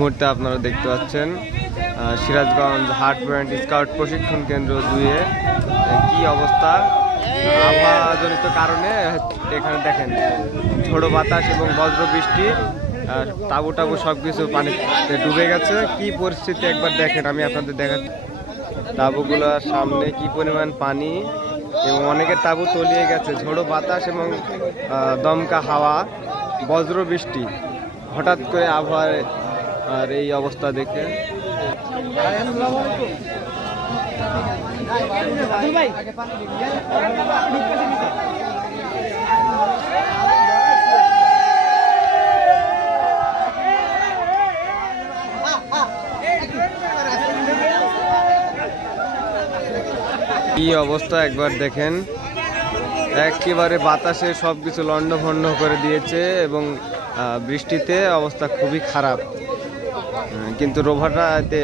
মুহূর্তে আপনারা দেখতে পাচ্ছেন সিরাজগঞ্জ হার্ট ব্যান্ড স্কাউট প্রশিক্ষণ কেন্দ্র 2-এ কি অবস্থা। আবহাওয়াজনিত কারণে এখানে দেখেন ঝোড়ো বাতাস এবং বজ্র বৃষ্টি, তাঁবু টাবু সব কিছু পানিতে ডুবে গেছে। কি পরিস্থিতি একবার দেখেন, আমি আপনাদের দেখাচ্ছি। তাঁবুগুলোর সামনে কি পরিমাণ পানি এবং অনেকের তাঁবু তলিয়ে গেছে। ঝোড়ো বাতাস এবং দমকা হাওয়া, বজ্র বৃষ্টি, হঠাৎ করে আবহাওয়ার আর এই অবস্থা দেখে কি অবস্থা একবার দেখেন। একেবারে বাতাসে সবকিছু লন্ডভন্ড করে দিয়েছে এবং বৃষ্টিতে অবস্থা খুবই খারাপ, কিন্তু রোভাররা এতে